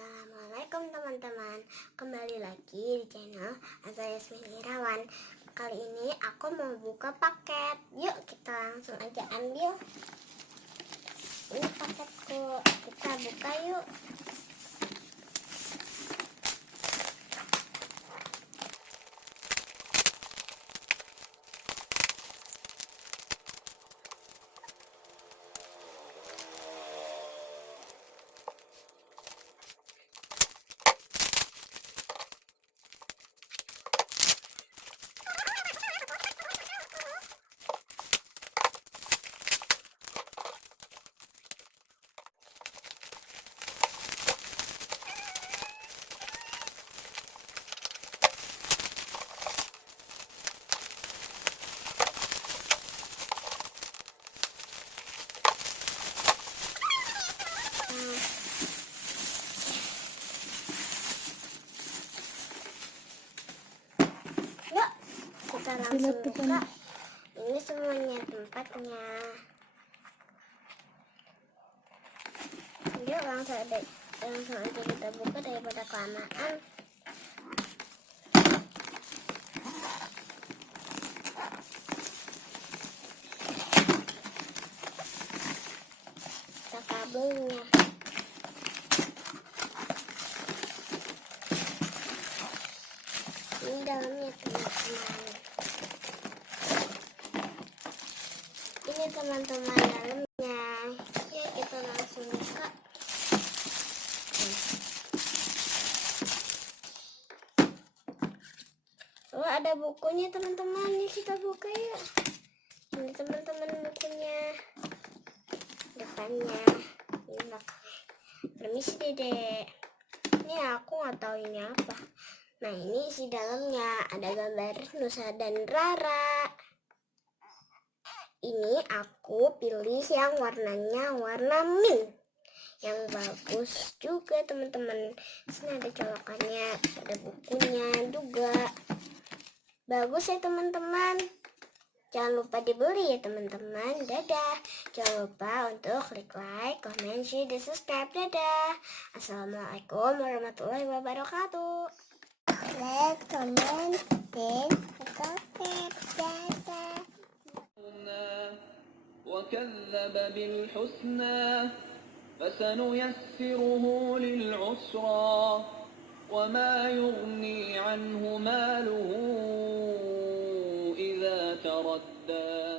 Assalamualaikum teman-teman, kembali lagi di channel Azza Yasmin Irawan. Kali ini aku mau buka paket. Yuk kita langsung aja ambil. Ini paketku, kita buka yuk. Yuk kita langsung buka. Ini semuanya tempatnya. Yuk langsung aja kita buka daripada kelamaan. Kita kabelnya. Ini dalamnya teman-teman. Ini teman-teman dalamnya. Yuk kita langsung buka. Oh, ada bukunya teman-teman. Ini kita buka yuk. Ini teman-teman bukunya. Depannya, ini belakangnya. Permisi Dede. Ini aku nggak tahu ini apa. Nah, ini isi dalamnya. Ada gambar Nusa dan Rara. Ini aku pilih yang warnanya warna mint. Yang bagus juga teman-teman. Sini ada colokannya, ada bukunya juga. Bagus ya teman-teman. Jangan lupa dibeli ya teman-teman. Dadah. Jangan lupa untuk klik like, comment, share, dan subscribe. Dadah. Assalamualaikum warahmatullahi wabarakatuh. Like, comment, dan subscribe. Dadah. وكذب بالحسنى فسنيسره للعسرى وما يغني عنه ماله إذا تردى